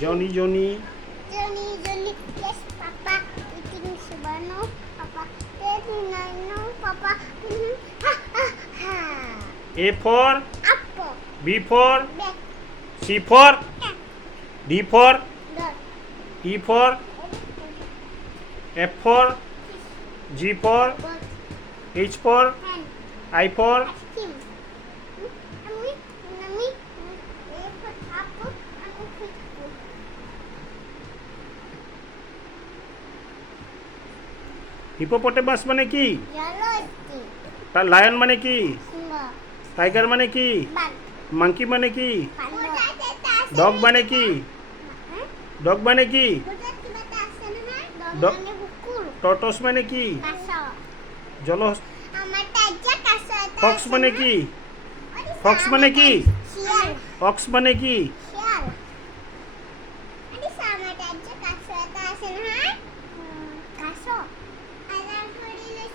Johnny, Johnny. Johnny, Johnny. Yes, Papa. Eating Subano. Papa. Daddy, no, Papa. Ha, ha, ha. A for Apple. B for Back. C for Cat. D for Dog. E for F for G for Bird. H for Hand. I for Ice cream. Nami. Nami. A for apple. Nami for apple. Hippopotamus মানে কি? Yellow stick. তার lion মানে কি? Simba. Tiger মানে কি? Bug. Monkey মানে কি? Panda. Dog মানে কি? Huh? ডগ মানে কি? Budak kita tak sana. Dog. Dog bukur. টর্টস মানে কি? Kasar. জল Amat aja kasar. ফক্স মানে কি? ফক্স মানে কি? Sial. অক্স মানে কি? Sial.